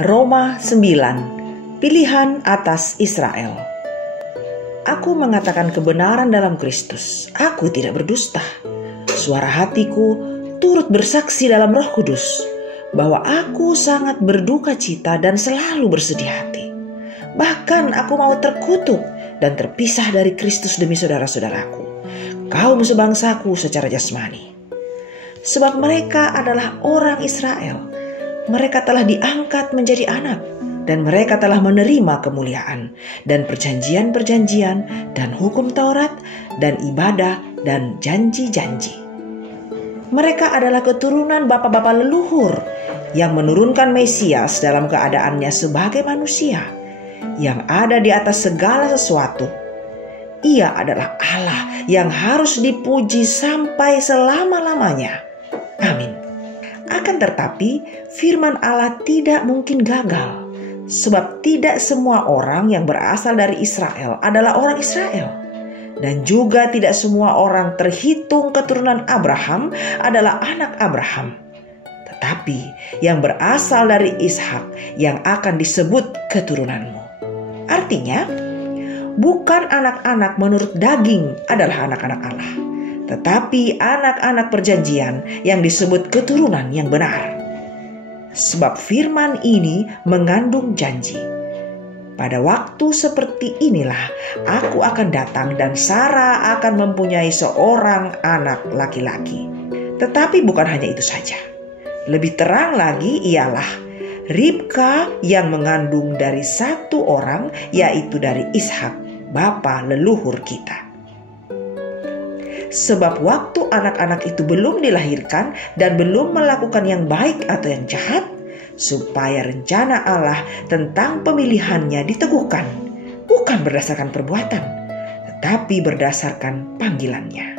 Roma 9, pilihan atas Israel. Aku mengatakan kebenaran dalam Kristus, aku tidak berdusta. Suara hatiku turut bersaksi dalam Roh Kudus bahwa aku sangat berduka cita dan selalu bersedih hati. Bahkan aku mau terkutuk dan terpisah dari Kristus demi saudara-saudaraku, kaum sebangsaku secara jasmani. Sebab mereka adalah orang Israel. Mereka telah diangkat menjadi anak, dan mereka telah menerima kemuliaan dan perjanjian-perjanjian dan hukum Taurat dan ibadah dan janji-janji. Mereka adalah keturunan bapa-bapa leluhur yang menurunkan Mesias dalam keadaannya sebagai manusia yang ada di atas segala sesuatu. Ia adalah Allah yang harus dipuji sampai selama-lamanya. Amin. Akan tetapi, firman Allah tidak mungkin gagal, sebab tidak semua orang yang berasal dari Israel adalah orang Israel. Dan juga tidak semua orang terhitung keturunan Abraham adalah anak Abraham. Tetapi yang berasal dari Ishak yang akan disebut keturunanmu. Artinya, bukan anak-anak menurut daging adalah anak-anak Allah, tetapi anak-anak perjanjian yang disebut keturunan yang benar. Sebab firman ini mengandung janji. Pada waktu seperti inilah aku akan datang dan Sarah akan mempunyai seorang anak laki-laki. Tetapi bukan hanya itu saja. Lebih terang lagi ialah Ribka yang mengandung dari satu orang, yaitu dari Ishak, bapa leluhur kita. Sebab waktu anak-anak itu belum dilahirkan dan belum melakukan yang baik atau yang jahat, supaya rencana Allah tentang pemilihannya diteguhkan, bukan berdasarkan perbuatan, tetapi berdasarkan panggilannya.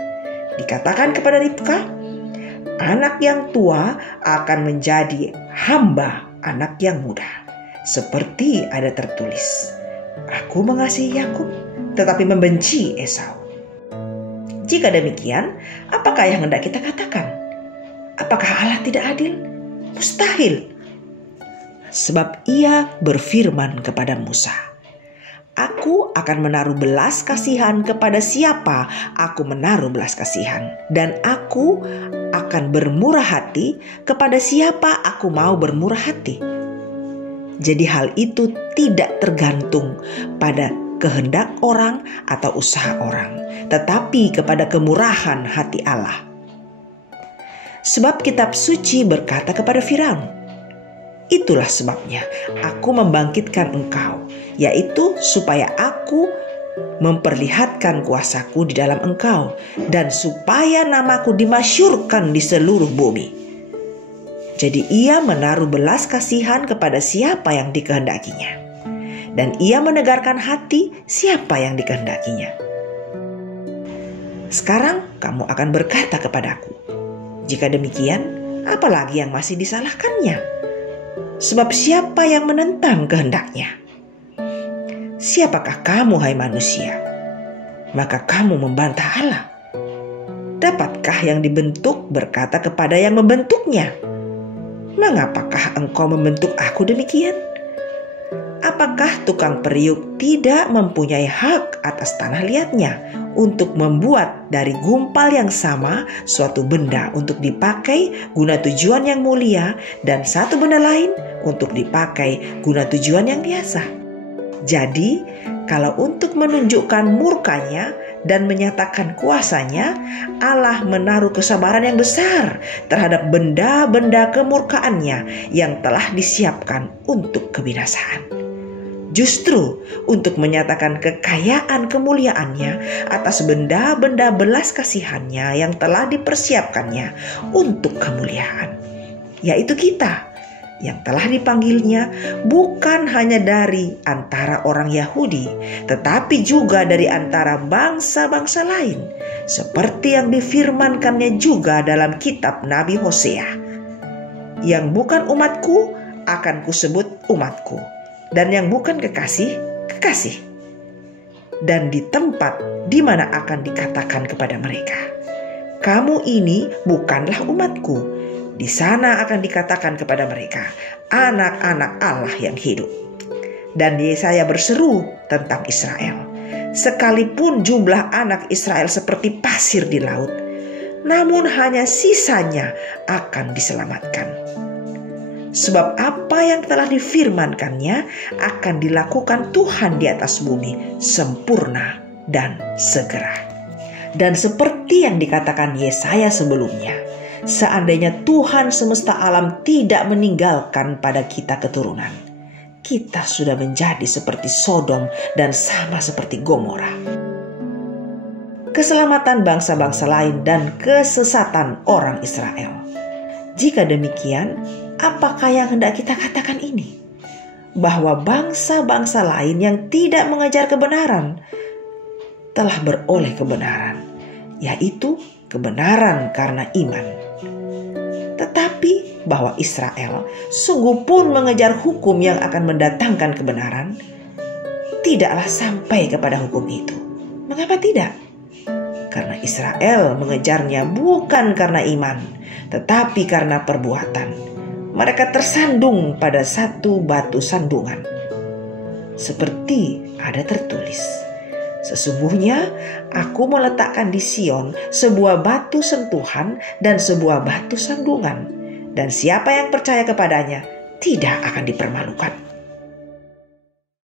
Dikatakan kepada Ribka, anak yang tua akan menjadi hamba anak yang muda. Seperti ada tertulis, aku mengasihi Yakub, tetapi membenci Esau. Jika demikian, apakah yang hendak kita katakan? Apakah Allah tidak adil? Mustahil. Sebab ia berfirman kepada Musa, aku akan menaruh belas kasihan kepada siapa aku menaruh belas kasihan, dan aku akan bermurah hati kepada siapa aku mau bermurah hati. Jadi hal itu tidak tergantung pada kehendak orang atau usaha orang, tetapi kepada kemurahan hati Allah. Sebab kitab suci berkata kepada Firaun, itulah sebabnya aku membangkitkan engkau, yaitu supaya aku memperlihatkan kuasaku di dalam engkau, dan supaya namaku dimasyurkan di seluruh bumi. Jadi ia menaruh belas kasihan kepada siapa yang dikehendakinya, dan ia menegarkan hati siapa yang dikehendakinya. Sekarang kamu akan berkata kepadaku, jika demikian, apalagi yang masih disalahkannya? Sebab siapa yang menentang kehendaknya? Siapakah kamu, hai manusia? Maka kamu membantah Allah. Dapatkah yang dibentuk berkata kepada yang membentuknya, mengapakah engkau membentuk aku demikian? Apakah tukang periuk tidak mempunyai hak atas tanah liatnya untuk membuat dari gumpal yang sama suatu benda untuk dipakai guna tujuan yang mulia dan satu benda lain untuk dipakai guna tujuan yang biasa? Jadi, kalau untuk menunjukkan murkanya dan menyatakan kuasanya, Allah menaruh kesabaran yang besar terhadap benda-benda kemurkaannya yang telah disiapkan untuk kebinasaan. Justru untuk menyatakan kekayaan kemuliaannya atas benda-benda belas kasihannya yang telah dipersiapkannya untuk kemuliaan, yaitu kita yang telah dipanggilnya bukan hanya dari antara orang Yahudi, tetapi juga dari antara bangsa-bangsa lain, seperti yang difirmankannya juga dalam kitab Nabi Hosea, yang bukan umatku akan kusebut umatku, dan yang bukan kekasih, kekasih. Dan di tempat di mana akan dikatakan kepada mereka, kamu ini bukanlah umatku, Di sana akan dikatakan kepada mereka, anak-anak Allah yang hidup. Dan Yesaya berseru tentang Israel. Sekalipun jumlah anak Israel seperti pasir di laut, namun hanya sisanya akan diselamatkan. Sebab apa yang telah difirmankannya akan dilakukan Tuhan di atas bumi, sempurna dan segera. Dan seperti yang dikatakan Yesaya sebelumnya, seandainya Tuhan semesta alam tidak meninggalkan pada kita keturunan, kita sudah menjadi seperti Sodom dan sama seperti Gomora. Keselamatan bangsa-bangsa lain dan kesesatan orang Israel. Jika demikian, apakah yang hendak kita katakan ini? Bahwa bangsa-bangsa lain yang tidak mengejar kebenaran telah beroleh kebenaran, yaitu kebenaran karena iman. Tetapi bahwa Israel sungguh pun mengejar hukum yang akan mendatangkan kebenaran, tidaklah sampai kepada hukum itu. Mengapa tidak? Karena Israel mengejarnya bukan karena iman, tetapi karena perbuatan. Mereka tersandung pada satu batu sandungan. Seperti ada tertulis, sesungguhnya aku meletakkan di Sion sebuah batu sentuhan dan sebuah batu sandungan, dan siapa yang percaya kepadanya tidak akan dipermalukan.